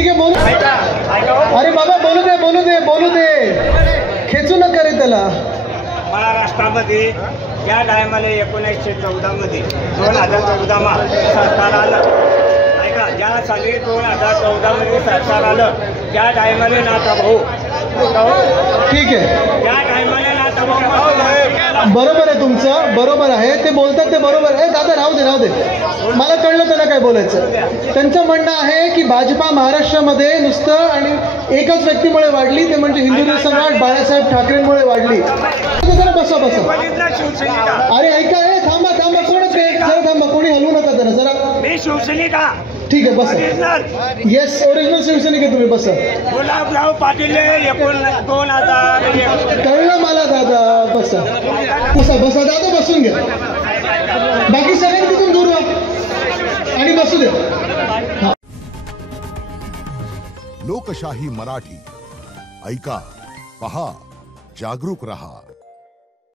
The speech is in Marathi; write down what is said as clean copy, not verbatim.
ठीक आहे बोलू. अरे बाबा बोलू दे बोलू दे बोलू दे, खेचू नका रे त्याला. महाराष्ट्रामध्ये या टायमाला 1914 मध्ये 2014 सरकार आलं. ऐका, ज्या साली 2014 मध्ये सरकार आलं त्या टायमाला नाथा भाऊ, ठीक आहे त्या टायमाला नाथा भाऊ बरोबर आहे तुमचं, बरोबर आहे ते बोलतात ते बरोबर आहे. दादा राहू दे राहू दे, मला कळलं त्यांना काय बोलायचं. त्यांचं म्हणणं आहे की भाजपा महाराष्ट्रामध्ये नुसतं आणि एकच व्यक्तीमुळे वाढली, ते म्हणजे हिंदू सम्राट बाळासाहेब ठाकरेंमुळे वाढली. जरा बसा बसा. अरे ऐका, थांबा थांबा, कोणच जरा थांबा, कोणी हलवू नका जरा जरा. मी शिवसैनिका. ठीक आहे बसा. येस, ओरिजिनल शिवसैनिक आहे तुम्ही, बसा. गुलाबराव पाटील 2000. कळलं मला दादा, बसा बसा बसा दादा, बसून घ्या. बाकी सगळ्यांनी तिथून दूर व्हा आणि बसू द्या. लोकशाही मराठी ऐका, पहा, जागरूक रहा.